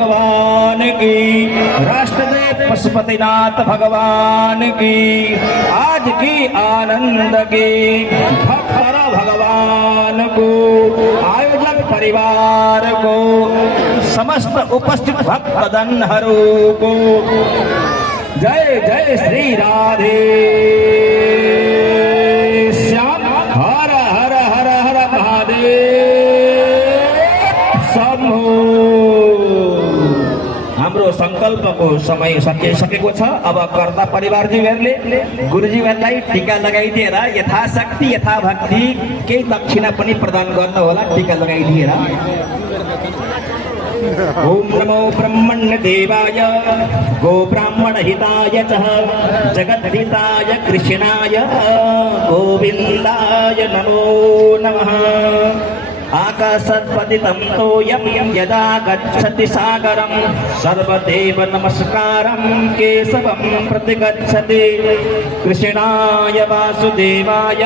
भगवान की, राष्ट्रदेव पशुपतिनाथ भगवान की, आज की आनंद की भक्त भगवान को, आयोजक परिवार को, समस्त उपस्थित भक्तजनहरू को जय जय श्री राधे श्याम। हर हर हर हर महादेव शम्भो। हाम्रो संकल्पको समय सकिसकेको छ। अब कर्ता परिवारज्यूहरूले गुरुज्यूहरूलाई टीका लगाइदिएर यथाशक्ति यथाभक्ति केही दक्षिणा पनि प्रदान गर्नु होला। टीका लगाइदिएर ओम नमो ब्रह्मण्य देवाय गो ब्राह्मण हिताय च जगद्धिताय कृष्णाय गोविन्दाय नमो नमः। आकाशत्पतितं तोयं यदा गच्छति सागरं सर्वदेव नमस्कारं केशवं प्रति गच्छति। कृष्णाय वासुदेवाय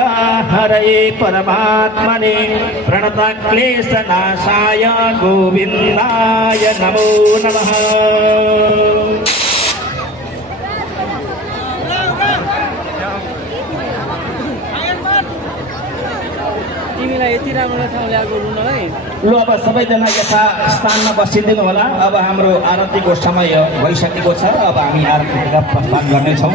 हरये परमात्मने प्रणतक्लेशनाशाय गोविन्दाय नमो नमः। लु अब सबैजना यथा स्थानमा बसिदिनु होला। अब हाम्रो आरतीको समय भइसकेको छ। अब हामी आरतीका प्रस्थान गर्नेछौँ।